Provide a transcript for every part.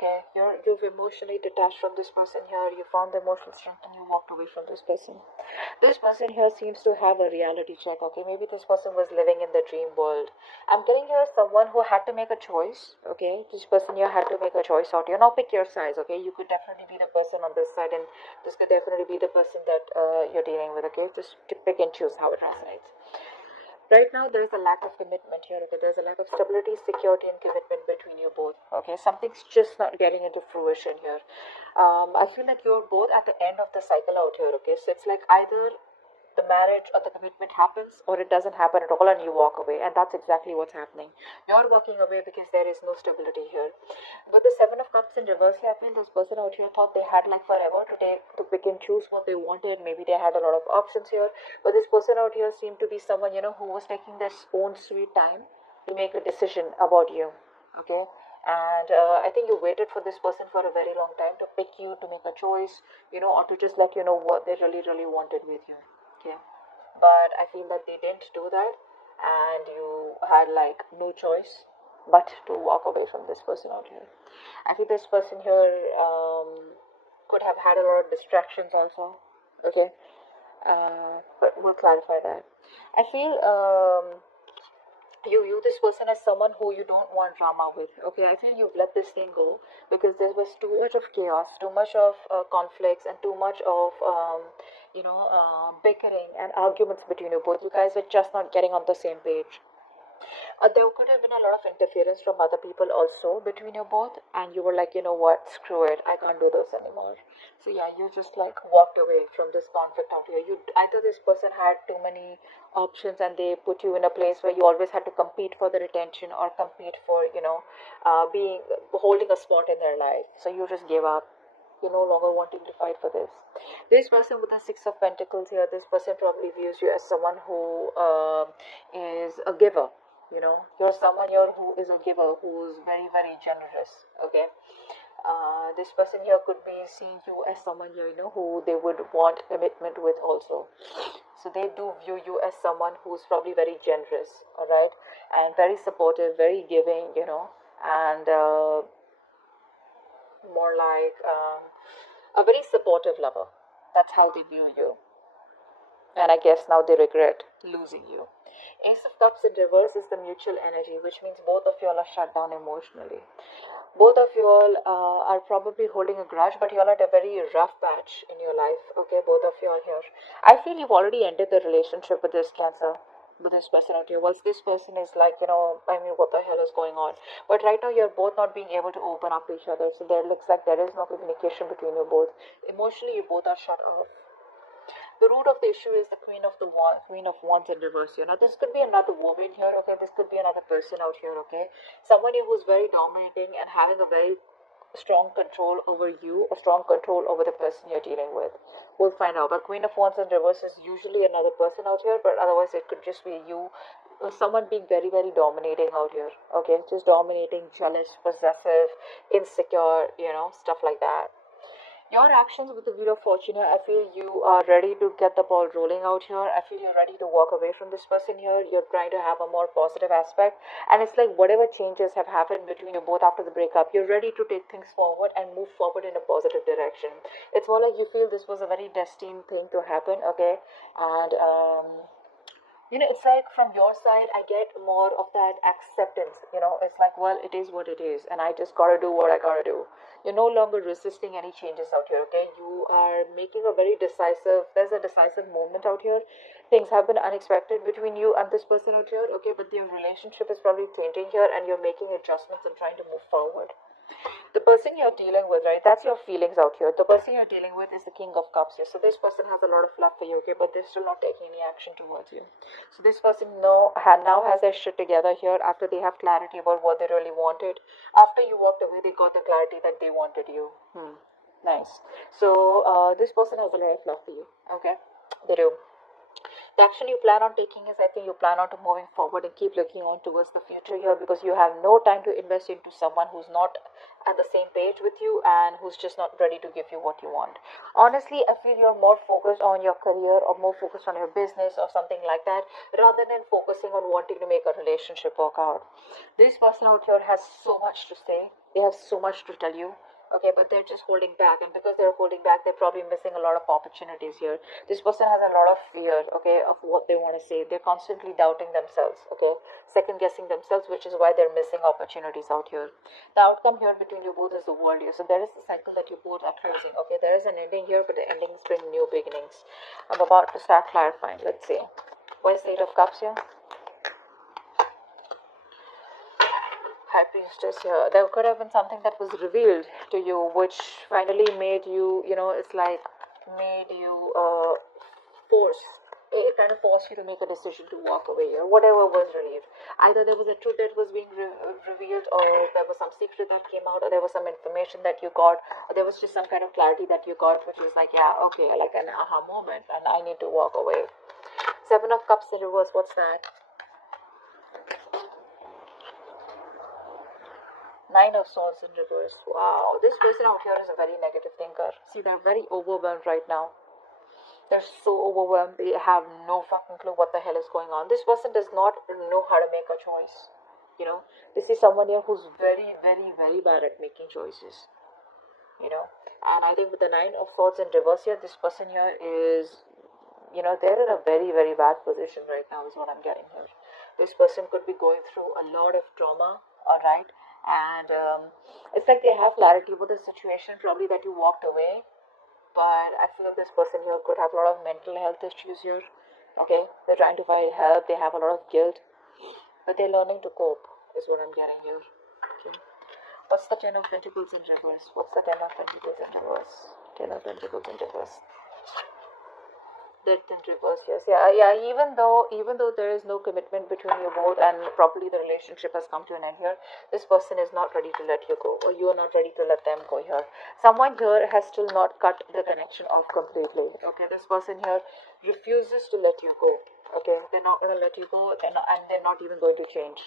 Okay, you've emotionally detached from this person here. You found the emotional strength and you walked away from this person. This person here seems to have a reality check. Okay, maybe this person was living in the dream world. I'm getting here someone who had to make a choice. Okay, this person here had to make a choice out here. Now pick your size. Okay, you could definitely be the person on this side, and this could definitely be the person that you're dealing with. Okay, just pick and choose how it resonates. Right now, there is a lack of commitment here. Okay, there's a lack of stability, security, and commitment between you both. Okay, something's just not getting into fruition here. I feel like you're both at the end of the cycle out here. Okay, so it's like either the marriage or the commitment happens or it doesn't happen at all and you walk away, and that's exactly what's happening. You're walking away because there is no stability here. But the Seven of Cups in reverse here, I feel this person out here thought they had like forever to pick and choose what they wanted. Maybe they had a lot of options here, but this person out here seemed to be someone, who was taking their own sweet time to make a decision about you. Okay, and I think you waited for this person for a very long time to pick you, to make a choice, or to just let you know what they really really wanted with you. Okay, but I feel that they didn't do that, and you had like no choice but to walk away from this person out here. I think this person here could have had a lot of distractions also. Okay, but we'll clarify that. I feel you view this person as someone who you don't want drama with. Okay, I feel you've let this thing go because there was too much of chaos, too much of conflicts, and too much of bickering and arguments between you both. You guys were just not getting on the same page. There could have been a lot of interference from other people also between you both, and you were like, you know what, screw it, I can't do this anymore. So yeah, you just like walked away from this conflict out here. You either this person had too many options and they put you in a place where you always had to compete for their attention or compete for being holding a spot in their life. So you just gave up. You're no longer wanting to fight for this. This person with the Six of Pentacles here, this person probably views you as someone who is a giver. You're someone here who is a giver, who's very, very generous. Okay. This person here could be seeing you as someone here, who they would want commitment with also. So they do view you as someone who's probably very generous, all right, and very supportive, very giving, and more like a very supportive lover. That's how they view you. And I guess now they regret losing you. Ace of Cups in reverse is the mutual energy, which means both of you all are shut down emotionally. Both of you all are probably holding a grudge, but you all at a very rough patch in your life. Okay, both of you are here. I feel you've already ended the relationship with this Cancer, with this person out here. Once this person is like, I mean, what the hell is going on? But right now, you're both not being able to open up to each other. So there looks like there is no communication between you both. Emotionally, you both are shut off. The root of the issue is the Queen of Wands in reverse here. Now, this could be another woman here, okay? This could be another person out here, okay? Someone who's very dominating and having a very strong control over you or strong control over the person you're dealing with. We'll find out. But Queen of Wands in reverse is usually another person out here, but otherwise it could just be you, someone being very, very dominating out here, okay? Just dominating, jealous, possessive, insecure, stuff like that. Your actions with the Wheel of Fortune here, I feel you are ready to get the ball rolling out here. I feel you're ready to walk away from this person here. You're trying to have a more positive aspect. And it's like whatever changes have happened between you both after the breakup, you're ready to take things forward and move forward in a positive direction. It's more like you feel this was a very destined thing to happen, okay? And it's like from your side, I get more of that acceptance. It's like, well, it is what it is, and I just gotta do what I gotta do. You're no longer resisting any changes out here, okay? You are making a very there's a decisive movement out here. Things have been unexpected between you and this person out here, okay? But your relationship is probably changing here, and you're making adjustments and trying to move forward. The person you're dealing with, right? That's your feelings out here. The person you're dealing with is the King of Cups here. So this person has a lot of love for you, okay? But they're still not taking any action towards you. So this person now has their shit together here after they have clarity about what they really wanted. After you walked away, they got the clarity that they wanted you. Nice. So this person has a lot of love for you, okay? They do. The action you plan on taking is, I think, you plan on to moving forward and keep looking on towards the future here, because you have no time to invest into someone who's not at the same page with you and who's just not ready to give you what you want. Honestly, I feel you're more focused on your career or more focused on your business or something like that rather than focusing on wanting to make a relationship work out. This person out here has so much to say, they have so much to tell you. Okay, but they're just holding back, and because they're holding back, they're probably missing a lot of opportunities here. This person has a lot of fear, okay, of what they want to say. They're constantly doubting themselves, okay, second guessing themselves, which is why they're missing opportunities out here. The outcome here between you both is the world here. So there is the cycle that you both are closing, okay. There is an ending here, but the endings bring new beginnings. I'm about to start clarifying. Let's see. Where's the Eight of Cups here? High Priestess here. There could have been something that was revealed to you, which finally made you, it's like made you force. It kind of forced you to make a decision to walk away or whatever was relieved. Either there was a truth that was being revealed, or there was some secret that came out, or there was some information that you got, or there was just some kind of clarity that you got, which was like, yeah, okay, like an aha moment, and I need to walk away. Seven of Cups in reverse, what's that? Nine of Swords in reverse. Wow, this person out here is a very negative thinker. See, they're very overwhelmed right now. They're so overwhelmed. They have no fucking clue what the hell is going on. This person does not know how to make a choice. This is someone here who's very, very, very bad at making choices. And I think with the Nine of Swords in reverse here, this person here is, they're in a very, very bad position right now, is what I'm getting here. This person could be going through a lot of trauma, alright? And it's like they have clarity about the situation, probably that you walked away. But I feel this person here could have a lot of mental health issues here. Okay, they're trying to find help, they have a lot of guilt, but they're learning to cope, is what I'm getting here. Okay. What's the Ten of Pentacles in reverse? What's the Ten of Pentacles in reverse? Ten of Pentacles in reverse. Death in reverse, yes. Yeah. Even though there is no commitment between you both and probably the relationship has come to an end here, this person is not ready to let you go, or you are not ready to let them go here. Someone here has still not cut the connection off completely. Okay, this person here refuses to let you go. Okay, they're not going to let you go, and they're not even going to change.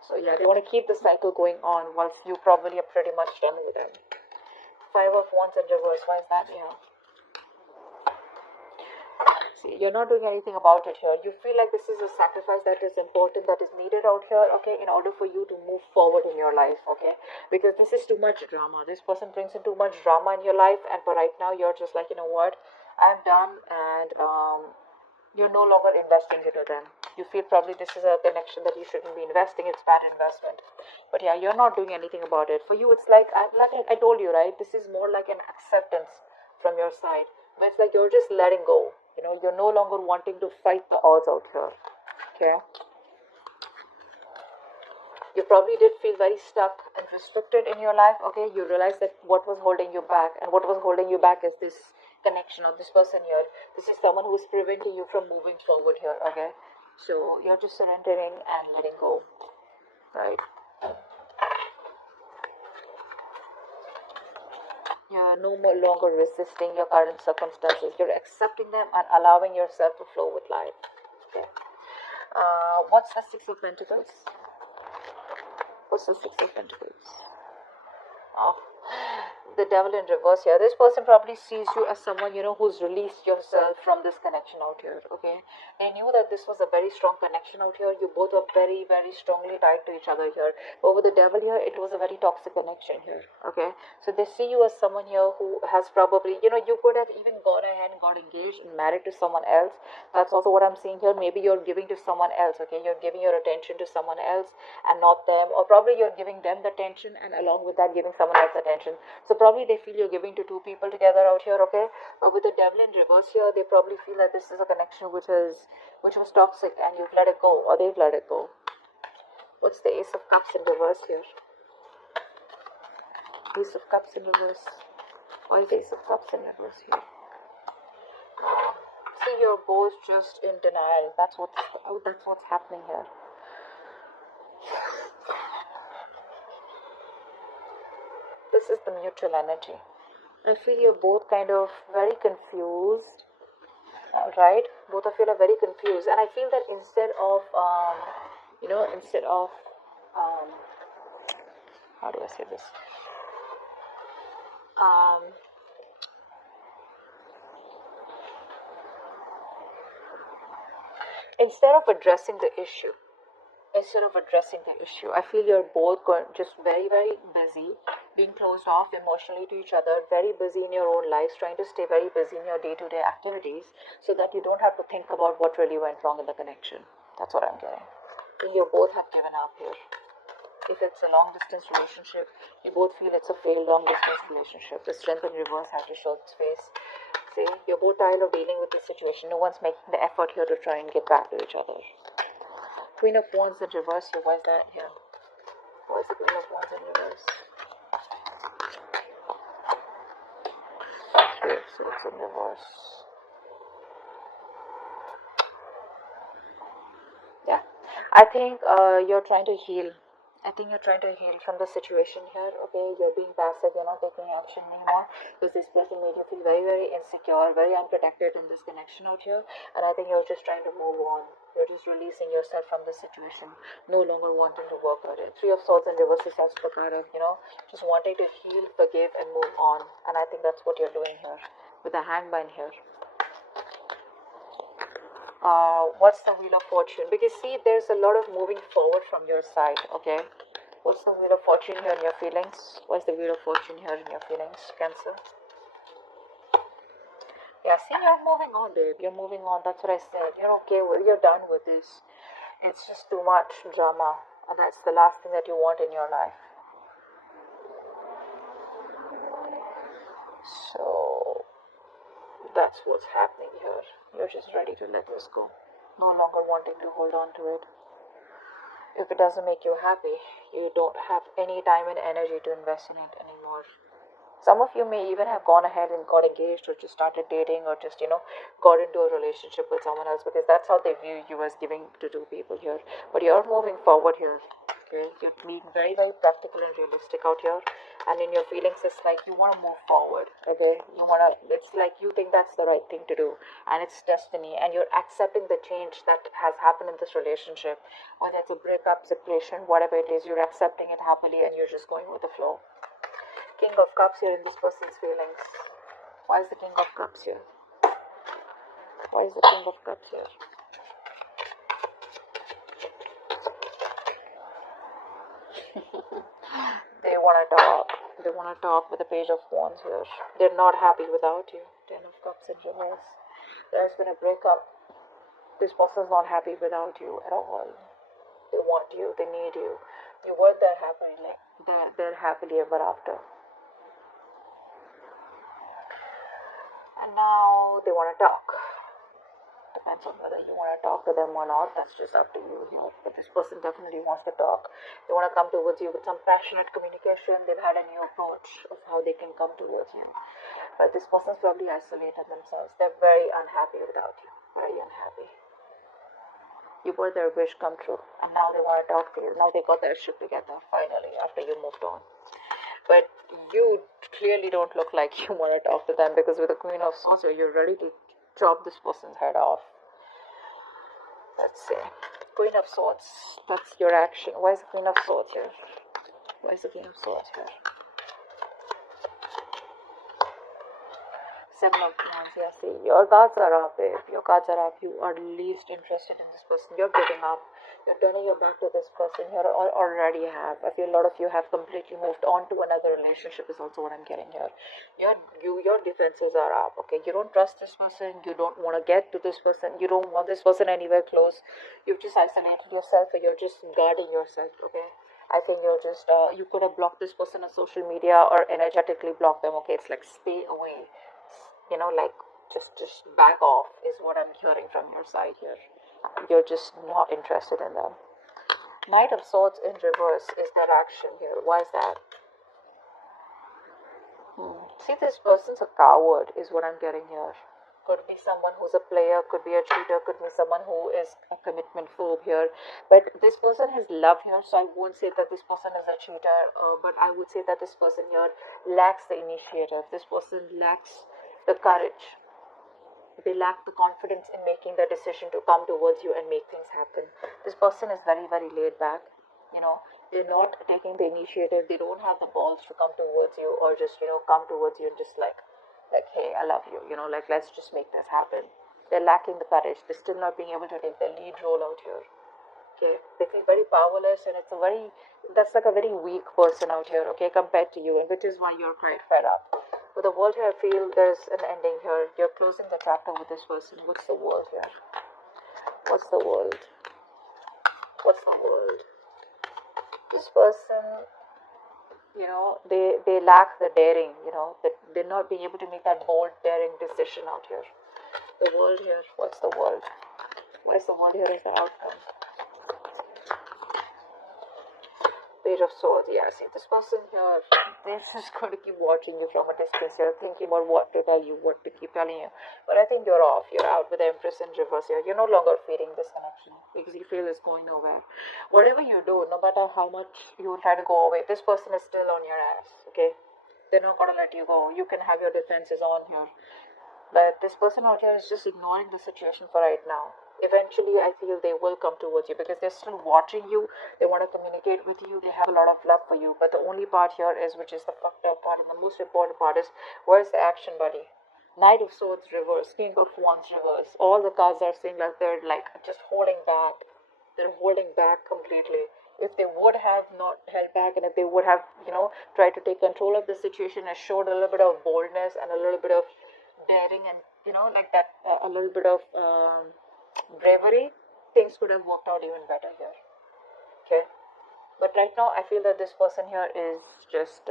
So yeah, they want to keep the cycle going on whilst you probably are pretty much done with them. Five of Wands in reverse. Why is that? Yeah. See, you're not doing anything about it here. You feel like this is a sacrifice that is important, that is needed out here, okay, in order for you to move forward in your life, okay, because this is too much drama. This person brings in too much drama in your life, and for right now, you're just like, you know what, I'm done, and you're no longer investing into them. You feel probably this is a connection that you shouldn't be investing. It's bad investment. But yeah, you're not doing anything about it. For you, it's like I told you, right? This is more like an acceptance from your side. But it's like you're just letting go. You're no longer wanting to fight the odds out here. Okay. You probably did feel very stuck and restricted in your life. Okay, you realize that what was holding you back, and what was holding you back is this connection of this person here. This is someone who is preventing you from moving forward here. Okay, so you're just surrendering and letting go, right? You're no more longer resisting your current circumstances. You're accepting them and allowing yourself to flow with life. Okay. What's the Six of Pentacles? What's the Six of Pentacles? Oh, the Devil in reverse here. This person probably sees you as someone, who's released yourself from this connection out here, okay? They knew that this was a very strong connection out here. You both are very, very strongly tied to each other here. But with the Devil here, it was a very toxic connection here, okay? So they see you as someone here who has probably, you could have even gone ahead and got engaged and married to someone else. That's also what I'm seeing here. Maybe you're giving to someone else, okay? You're giving your attention to someone else and not them. Or probably you're giving them the attention and along with that giving someone else attention. So probably they feel you're giving to two people together out here, okay? But with the Devil in reverse here, they probably feel that this is a connection which was toxic, and you've let it go, or they've let it go. What's the Ace of Cups in reverse here? Ace of Cups in reverse. Why is Ace of Cups in reverse here? See, you're both just in denial. That's what's happening here. This is the mutual energy. I feel you're both kind of very confused, right? Both of you are very confused, and I feel that instead of how do I say this? Um, instead of addressing the issue, I feel you're both just very, very busy, being closed off emotionally to each other, very busy in your own lives, trying to stay very busy in your day to day activities so that you don't have to think about what really went wrong in the connection. That's what I'm getting. You both have given up here. If it's a long distance relationship, you both feel it's a failed long distance relationship. The strength in reverse has to show its face. See, you're both tired of dealing with this situation. No one's making the effort here to try and get back to each other. Queen of Wands in reverse here. Why is that here? Why is the Queen of Wands in reverse? Okay, so it's in reverse. Yeah. I think you're trying to heal. I think you're trying to heal from the situation here. Okay, you're being passive, you're not taking action anymore because this person made you feel very, very insecure, very unprotected in this connection out here. And I think you're just trying to move on. You're just releasing yourself from this situation, no longer wanting to work on it. Three of Swords in reverse is also kind of, just wanting to heal, forgive, and move on. And I think that's what you're doing here with the hangman here. What's the Wheel of Fortune? Because see, there's a lot of moving forward from your side. Okay, what's the Wheel of Fortune here in your feelings? What's the Wheel of Fortune here in your feelings, Cancer? Yeah, see, you're moving on, babe. You're moving on. That's what I said. You're okay with. You're done with this. It's just too much drama, and that's the last thing that you want in your life. So that's what's happening here. You're just ready to let this go, no longer wanting to hold on to it. If it doesn't make you happy, you don't have any time and energy to invest in it anymore. Some of you may even have gone ahead and got engaged or just started dating or just, got into a relationship with someone else because that's how they view you as giving to two people here. But you're moving forward here. Okay? You're being very, very practical and realistic out here. And in your feelings, it's like you want to move forward. Okay? It's like you think that's the right thing to do. And it's destiny. And you're accepting the change that has happened in this relationship. Whether it's a breakup, separation, whatever it is, you're accepting it happily and you're just going with the flow. King of Cups here in this person's feelings. Why is the King of Cups here? Why is the King of Cups here? They want to talk. They want to talk with the Page of Wands here. They're not happy without you. Ten of Cups in reverse. There's been a breakup. This person's not happy without you at all. They want you. They need you. You were there happily. They're happily ever after. And now they want to talk. Depends on whether you want to talk to them or not. That's just up to you here. But this person definitely wants to talk. They want to come towards you with some passionate communication. They've had a new approach of how they can come towards you. But this person's probably isolated themselves. They're very unhappy without you. Very unhappy. You were their wish come true. And now they want to talk to you. Now they got their shit together, finally, after you moved on. But you clearly don't look like you want to talk to them because with the Queen of Swords, you're ready to chop this person's head off. Let's see. Queen of Swords. That's your action. Why is the Queen of Swords here? Why is the Queen of Swords here? Seven of Wands. Yeah, see, your cards are up, babe. Your cards are up. You are least interested in this person. You're giving up. You're turning your back to this person. You already have. I feel a lot of you have completely moved on to another relationship. Is also what I'm getting here. Your defenses are up. Okay, you don't trust this person. You don't want to get to this person. You don't want this person anywhere close. You've just isolated yourself, or you're just guarding yourself. Okay. I think you're just you could have blocked this person on social media or energetically blocked them. Okay, it's like stay away. Like just back off is what I'm hearing from your side here. You're just not interested in them. Knight of Swords in reverse is their action here. Why is that? See, this person's a coward is what I'm getting here. Could be someone who's a player, could be a cheater, could be someone who is a commitment phobe here. But this person has love here, so I won't say that this person is a cheater, but I would say that this person here lacks the initiative. This person lacks the courage. They lack the confidence in making the decision to come towards you and make things happen. This person is very, very laid back. they're not taking the initiative. They don't have the balls to come towards you, or just come towards you and just like, hey, I love you, like, let's just make this happen. They're lacking the courage. They're still not being able to take the lead role out here. Okay, they feel very powerless, and that's like a very weak person out here, okay, compared to you, and which is why you're quite fed up. With the world here, I feel there's an ending here. You're closing the chapter with this person. What's the world here? What's the world? What's the world? This person, they lack the daring, that they're not being able to make that bold, daring decision out here. The world here, what's the world? Where's the world here as the outcome? Page of Swords. Yeah, see, this person here, they're just going to keep watching you from a distance here, thinking about what to tell you, what to keep telling you. But I think you're off. You're out with the Empress in reverse here. You're no longer feeding this connection because you feel it's going nowhere. Whatever you do, no matter how much you try to go away, this person is still on your ass, okay? They're not going to let you go. You can have your defenses on here. But this person out here is just ignoring the situation for right now. Eventually, I feel they will come towards you because they're still watching you. They want to communicate with you. They have a lot of love for you. But the only part here is, which is the fucked up part, and the most important part is, where's the action, buddy? Knight of Swords reverse, King of Wands reverse. All the cards are saying like they're like just holding back. They're holding back completely. If they would have not held back, and if they would have, tried to take control of the situation and showed a little bit of boldness and a little bit of daring, and like that, a little bit of bravery, things could have worked out even better here. Okay, but right now I feel that this person here is just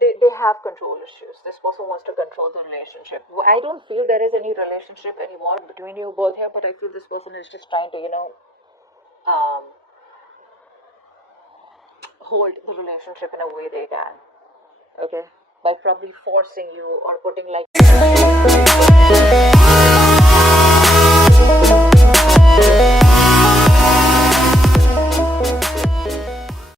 they have control issues. This person wants to control the relationship. I don't feel there is any relationship anymore between you both here, but I feel this person is just trying to um, hold the relationship in a way they can. Okay, by probably forcing you or putting like